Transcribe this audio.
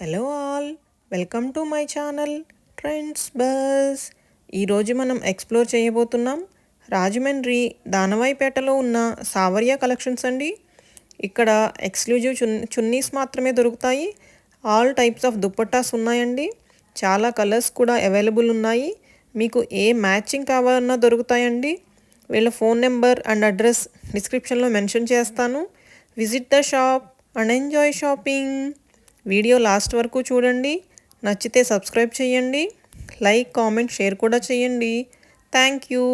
Hello all, welcome to my channel trends bus. ఈరోజు మనం explore చేయబోతున్నాం రాజమండ్రి దానవాయిపేటలో ఉన్న సావర్య కలెక్షన్స్ అండి. ఇక్కడ ఎక్స్క్లూజివ్ చున్నీస్ మాత్రమే దొరుకుతాయి. ఆల్ టైప్స్ ఆఫ్ దుప్పట్టాస్ ఉన్నాయండి. చాలా కలర్స్ కూడా అవైలబుల్ ఉన్నాయి. మీకు ఏ మ్యాచింగ్ కావాలన్నా దొరుకుతాయండి. వీళ్ళ ఫోన్ నెంబర్ అండ్ అడ్రస్ డిస్క్రిప్షన్లో మెన్షన్ చేస్తాను. Visit the shop and enjoy shopping. Video last వరకు చూడండి. నచ్చితే సబ్స్క్రైబ్ చేయండి. లైక్, కామెంట్, షేర్ కూడా చేయండి. Thank you.